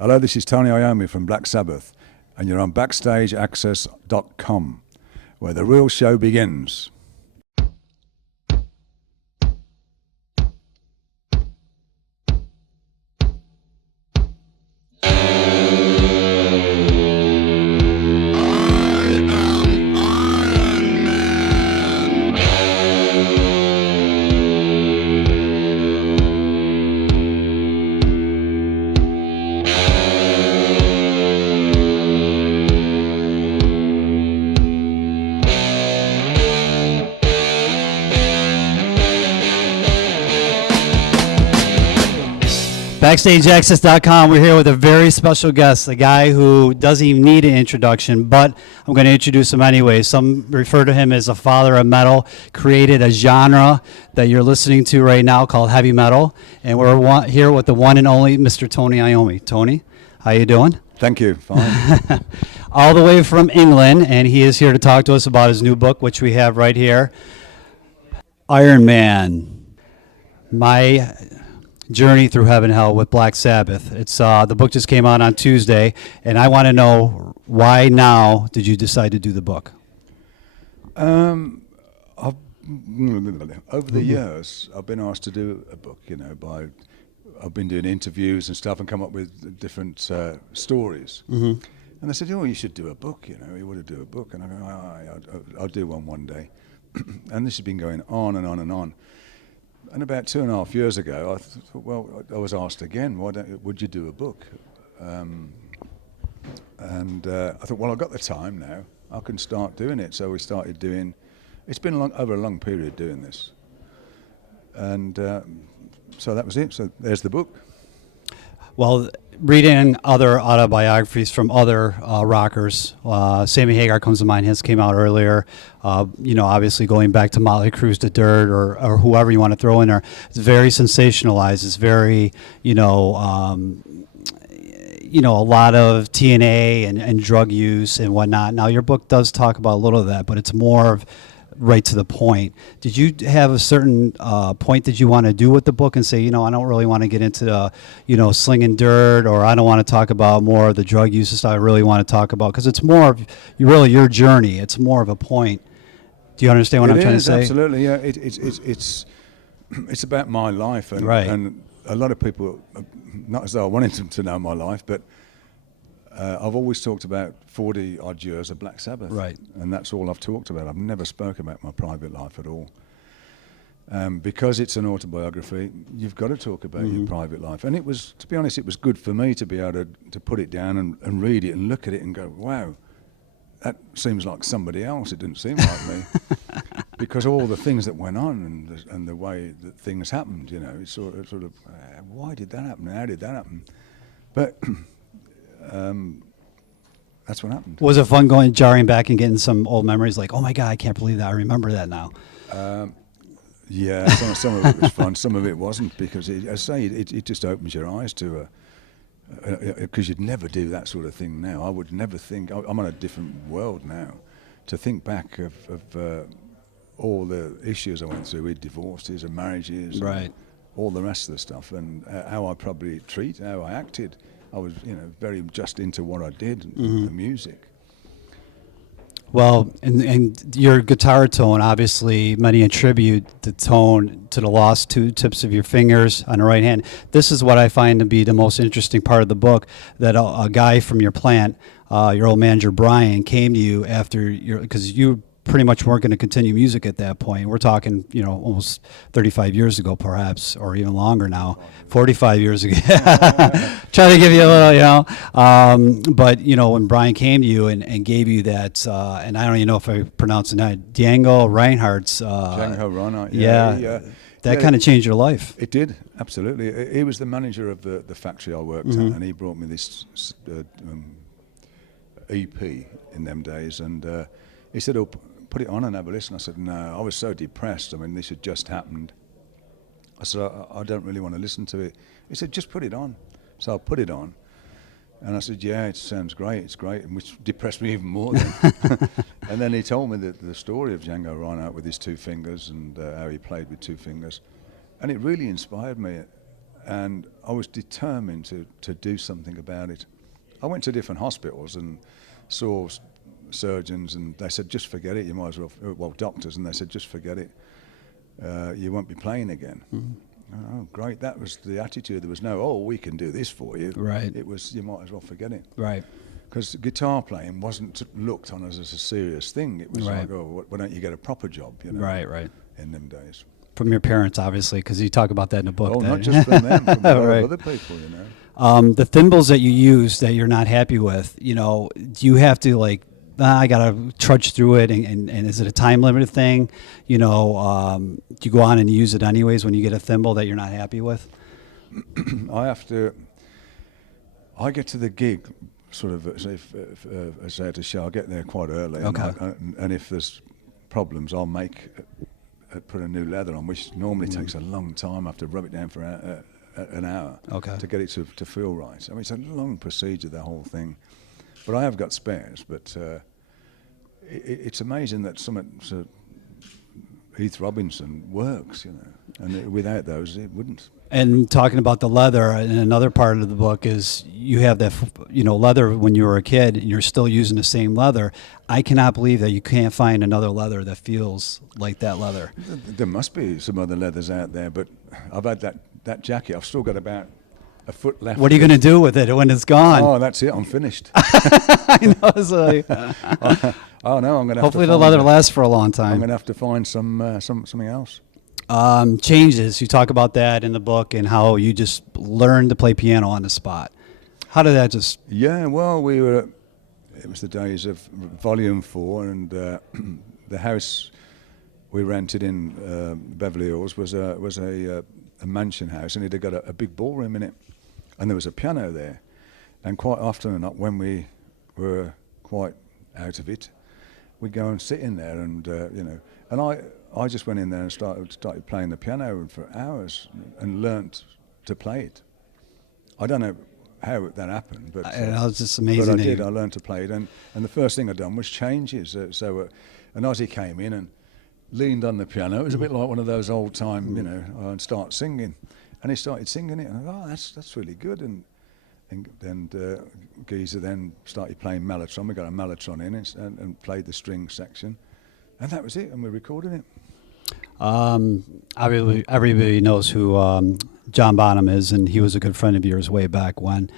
Hello, this is Tony Iommi from Black Sabbath, and you're on BackstageAxxess.com, where the real show begins. BackstageAxxess.com. We're here with a very special guest, a guy who doesn't even need an introduction, but I'm going to introduce him anyway. Some refer to him as a father of metal, created a genre that you're listening to right now called heavy metal, and we're here with the one and only Mr. Tony Iommi. Tony, how you doing? Thank you. Fine. All the way from England, and he is here to talk to us about his new book, which we have right here, Iron Man. My Journey Through Heaven and Hell with Black Sabbath. It's the book just came out on Tuesday, and I want to know, why now did you decide to do the book? Over the years, I've been asked to do a book. I've been doing interviews and stuff, and come up with different stories. Mm-hmm. And they said, "Oh, you should do a book. You want to do a book?" And I go, "I'll do one day." And this has been going on and on and on. And about 2.5 years ago, I thought, well, I was asked again, would you do a book? I thought, well, I've got the time now. I can start doing it. So we started doing, it's been over a long period doing this. And so that was it. So there's the book. Well, reading other autobiographies from other rockers, Sammy Hagar comes to mind. His came out earlier. Obviously going back to Motley Crue's The Dirt or whoever you want to throw in there. It's very sensationalized. It's very, a lot of TNA and drug use and whatnot. Now your book does talk about a little of that, but it's more of right to the point. Did you have a certain point that you want to do with the book and say, I don't really want to get into the, slinging dirt, or I don't want to talk about more of the drug use and stuff I really want to talk about? Because it's more of really your journey. It's more of a point. Do you understand what I'm trying to say? Absolutely, yeah. It's about my life, and, right. And a lot of people, not as though I wanted them to know my life, but I've always talked about 40 odd years of Black Sabbath, right? And that's all I've talked about. I've never spoken about my private life at all, because it's an autobiography. You've got to talk about your private life, and it was, to be honest, it was good for me to be able to put it down and read it and look at it and go, wow, that seems like somebody else. It didn't seem like me, because all the things that went on and the way that things happened, it's sort of why did that happen? How did that happen? But that's what happened. Was it fun jarring back and getting some old memories like, oh my God, I can't believe that, I remember that now? Yeah, some of it was fun, some of it wasn't, because it just opens your eyes to because you'd never do that sort of thing now. I would never think, I'm on a different world now, to think back of all the issues I went through with divorces and marriages, right, and all the rest of the stuff, and how I probably how I acted. I was, very just into what I did, the music. Well, and your guitar tone, obviously, many attribute the tone to the lost two tips of your fingers on the right hand. This is what I find to be the most interesting part of the book, that a guy from your plant, your old manager Brian, came to you after because you pretty much weren't going to continue music at that point. We're talking, almost 35 years ago, perhaps, or even longer now, 45 years ago. Trying to give you a little, but, when Brian came to you and gave you that, and I don't even know if I pronounced it right, Django Reinhardt's. Django Reinhardt, yeah. That kind of changed your life. It did, absolutely. He was the manager of the factory I worked at, and he brought me this EP in them days, and he said, "Oh, put it on and have a listen." I said, "No." I was so depressed. I mean, this had just happened. I said, I don't really want to listen to it. He said, "Just put it on." So I put it on, and I said, "Yeah, it sounds great. It's great," and which depressed me even more then. And then he told me the story of Django Reinhardt with his two fingers and how he played with two fingers, and it really inspired me. and I was determined to do something about it. I went to different hospitals and saw surgeons, and they said, just forget it, you might as well, doctors, and they said, just forget it, you won't be playing again. Oh, great, that was the attitude. There was no, oh, we can do this for you. Right. It was, you might as well forget it. Right. Because guitar playing wasn't looked on as a serious thing. It was Right. like, oh, why don't you get a proper job, you know? Right, right. In them days. From your parents, obviously, because you talk about that in the book. Oh, not just from them, from a lot Right. of other people, you know. The thimbles that you use that you're not happy with, you know, do you have to like, I got to trudge through it, and is it a time limited thing? You know, do you go on and use it anyways when you get a thimble that you're not happy with? I get to the gig sort of, if I say at a show, I get there quite early. Okay. And if there's problems, I'll put a new leather on, which normally takes a long time. I have to rub it down for an hour to get it to feel right. I mean, it's a long procedure, the whole thing. But I have got spares, but it's amazing that Heath Robinson works, you know, and without those it wouldn't. And talking about the leather, and another part of the book is you have that, you know, leather when you were a kid, and you're still using the same leather. I cannot believe that you can't find another leather that feels like that leather. There must be some other leathers out there, but I've had that jacket. I've still got about a foot left. What are you going to do with it when it's gone? Oh, that's it. I'm finished. I know. It's like, oh no, I'm going to. Hopefully, the leather lasts for a long time. I'm going to have to find something else. Changes. You talk about that in the book and how you just learned to play piano on the spot. How did that just? Yeah, well, it was the days of Volume 4, and the house we rented in Beverly Hills was a mansion house, and it had got a big ballroom in it, and there was a piano there. And quite often, when we were quite out of it, we'd go and sit in there, and you know, and I just went in there and started playing the piano for hours and learnt to play it. I don't know how that happened, but it was just amazing. But I did. I learned to play it, and the first thing I done was changes. And Ozzy came in and leaned on the piano. It was a bit like one of those old time, you know, and start singing, and he started singing it, and I thought, oh, that's really good, and Geezer then started playing mellotron. We got a mellotron in it and played the string section, and that was it, and we recorded it. Everybody knows who John Bonham is, and he was a good friend of yours way back when,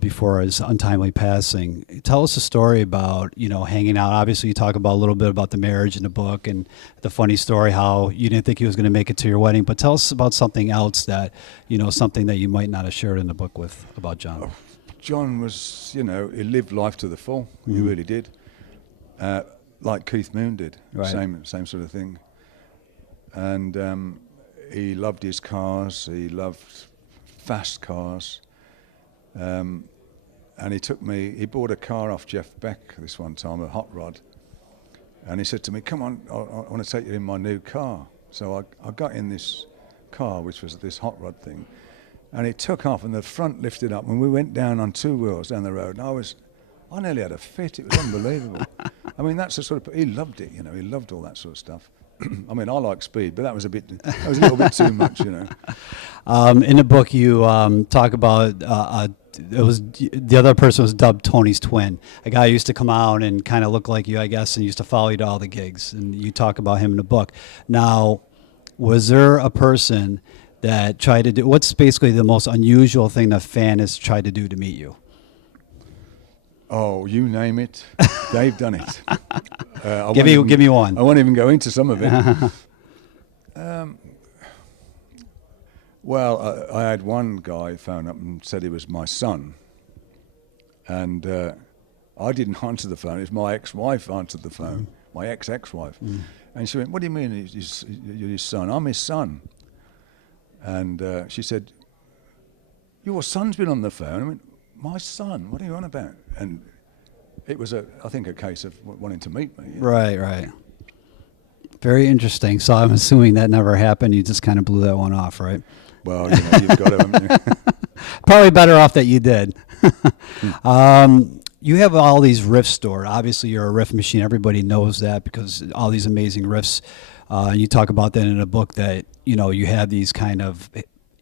before his untimely passing. Tell us a story about, you know, hanging out. Obviously, you talk about a little bit about the marriage in the book and the funny story how you didn't think he was going to make it to your wedding. But tell us about something else that, you know, something that you might not have shared in the book about John. Oh, John was, you know, he lived life to the full. He really did. Like Keith Moon did. Right. Same sort of thing. And he loved his cars. He loved fast cars. And he bought a car off Jeff Beck this one time, a hot rod. And he said to me, come on, I want to take you in my new car. So I got in this car, which was this hot rod thing. And it took off, and the front lifted up, and we went down on two wheels down the road. And I nearly had a fit. It was unbelievable. I mean, that's the sort of, he loved it, you know, he loved all that sort of stuff. I mean, I like speed, but that was a little bit too much, you know. In the book, you talk about it was the other person was dubbed Tony's twin, a guy who used to come out and kind of look like you, I guess, and used to follow you to all the gigs. And you talk about him in the book. Now, was there a person that tried to do? What's basically the most unusual thing that a fan has tried to do to meet you? Oh, you name it, they've done it. Give me one. I won't even go into some of it. Well, I had one guy phone up and said he was my son, and I didn't answer the phone. It was my ex-wife answered the phone, my ex-wife, and she went, "What do you mean you're his son?" "I'm his son." And she said, "Your son's been on the phone." I went, "My son? What are you on about?" And it was, I think, a case of wanting to meet me. You know? Right. Very interesting. So I'm assuming that never happened. You just kind of blew that one off, right? Well, you know, you've got to, haven't you? Probably better off that you did. You have all these riffs stored. Obviously, you're a riff machine. Everybody knows that because all these amazing riffs. You talk about that in a book that, you know, you have these kind of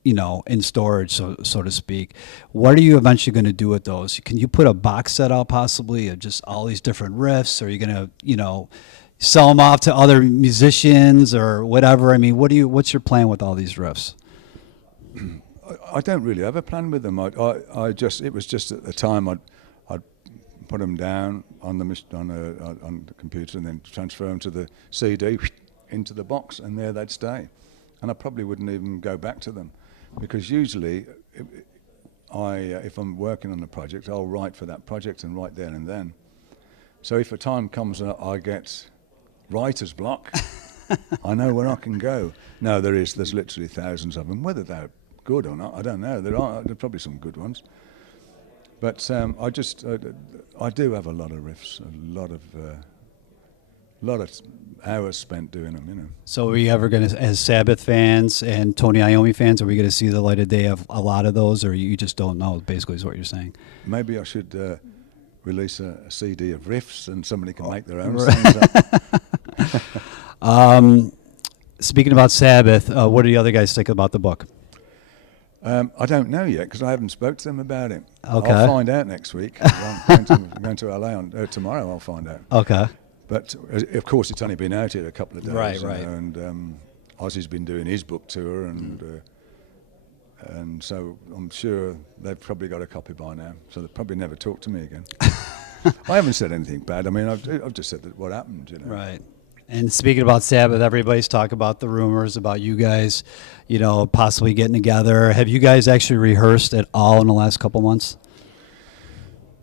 in storage, so to speak. What are you eventually going to do with those? Can you put a box set out possibly of just all these different riffs? Or are you going to, sell them off to other musicians or whatever? I mean, what's your plan with all these riffs? I don't really have a plan with them. It was just at the time I'd put them down on the computer and then transfer them to the CD into the box, and there they'd stay. And I probably wouldn't even go back to them, because usually if I'm working on a project, I'll write for that project and write there and then. So if a time comes and I get writer's block, I know where I can go. No, there's literally thousands of them. Whether they're good or not, I don't know. There are probably some good ones. But I do have a lot of riffs, a lot of hours spent doing them, So are we ever going to, as Sabbath fans and Tony Iommi fans, are we going to see the light of day of a lot of those, or you just don't know, basically is what you're saying? Maybe I should release a CD of riffs and somebody can make their own songs up. Speaking about Sabbath, what do the other guys think about the book? I don't know yet, because I haven't spoke to them about it. Okay. I'll find out next week. I'm going to LA tomorrow. I'll find out. Okay. But of course, it's only been out here a couple of days. Right. And Ozzy's been doing his book tour, and so I'm sure they've probably got a copy by now. So they'll probably never talk to me again. I haven't said anything bad. I mean, I've just said that what happened. Right. And speaking about Sabbath, everybody's talking about the rumors about you guys, possibly getting together. Have you guys actually rehearsed at all in the last couple months?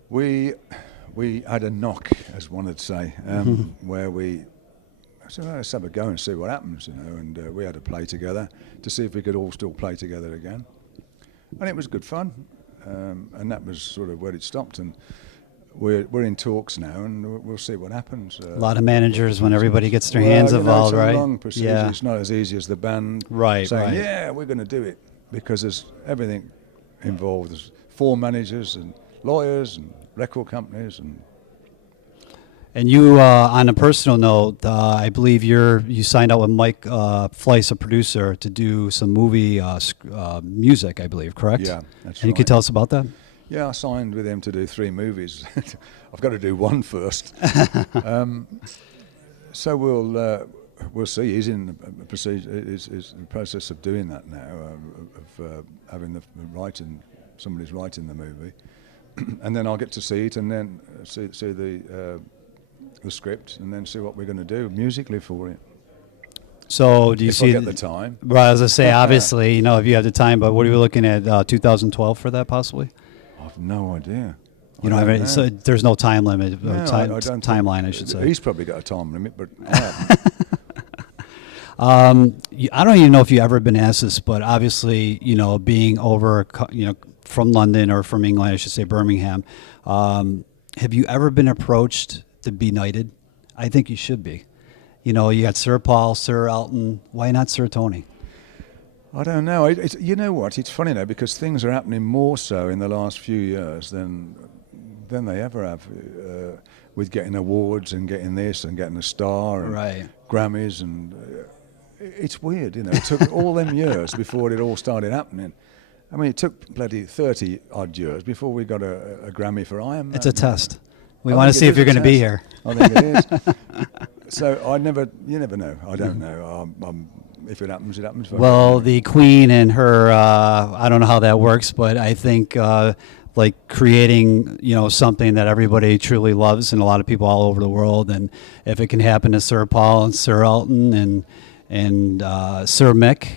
We had a knock, as one would say, where we said, let's have a go and see what happens, and we had to play together to see if we could all still play together again. And it was good fun, and that was sort of where it stopped. And we're in talks now, and we'll see what happens. A lot of managers, when everybody gets their hands involved, it's a right? long procedure. Yeah. It's not as easy as the band saying, yeah, we're going to do it, because there's everything involved. There's 4 managers and lawyers and record companies. And you, on a personal note, I believe you signed out with Mike Fleiss, a producer, to do some movie music, I believe, correct? Yeah, that's right. And you could tell us about that? Yeah, I signed with him to do 3 movies. I've got to do 1 first. So we'll see. He's in the process of doing that now, of having somebody's writing the movie, and then I'll get to see it, and then see the script, and then see what we're going to do musically for it. So do you see? If I get the time. Well, as I say, obviously, if you have the time, but what are we looking at? 2012 for that, possibly? I've no idea. You don't have any, so there's no time limit, no, timeline, I should say. He's probably got a time limit, but I haven't. I don't even know if you've ever been asked this, but obviously, being over, from London, or from England, I should say Birmingham, have you ever been approached to be knighted? I think you should be. You got Sir Paul, Sir Elton. Why not Sir Tony? I don't know. You know what? It's funny now, because things are happening more so in the last few years than they ever have, with getting awards and getting this and getting a star and Grammys, and it's weird, It took all them years before it all started happening. I mean, it took bloody 30 odd years before we got a Grammy for Iommi. It's a test. We want to see if you're going to be here. I think it is. So you never know. I don't know. If it happens, it happens. Well, the Queen and her, I don't know how that works, but I think like creating, something that everybody truly loves, and a lot of people all over the world. And if it can happen to Sir Paul and Sir Elton and Sir Mick,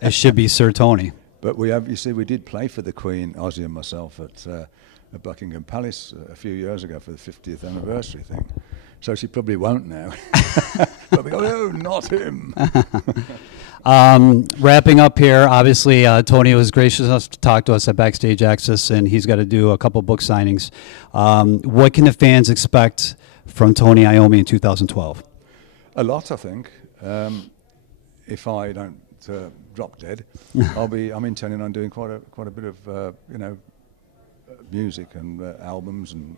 it should be Sir Tony. But we did play for the Queen, Ozzy and myself, at Buckingham Palace a few years ago for the 50th anniversary thing. So she probably won't now. But we go, no, not him. Wrapping up here, obviously, Tony was gracious enough to talk to us at BackstageAxxess, and he's got to do a couple book signings. What can the fans expect from Tony Iommi in 2012? A lot, I think. If I don't drop dead, I'm intending on doing quite a bit of music and albums, and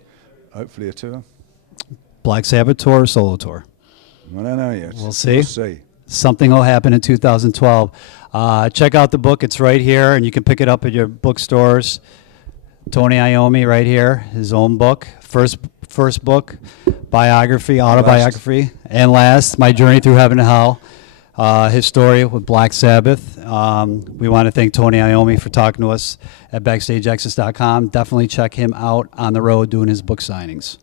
hopefully a tour. Black Sabbath tour or solo tour? I don't know yet. We'll see. We'll see. Something will happen in 2012. Check out the book. It's right here, and you can pick it up at your bookstores. Tony Iommi right here, his own book. First book, biography, autobiography. And last, My Journey Through Heaven and Hell, his story with Black Sabbath. We want to thank Tony Iommi for talking to us at BackstageAxxess.com. Definitely check him out on the road doing his book signings.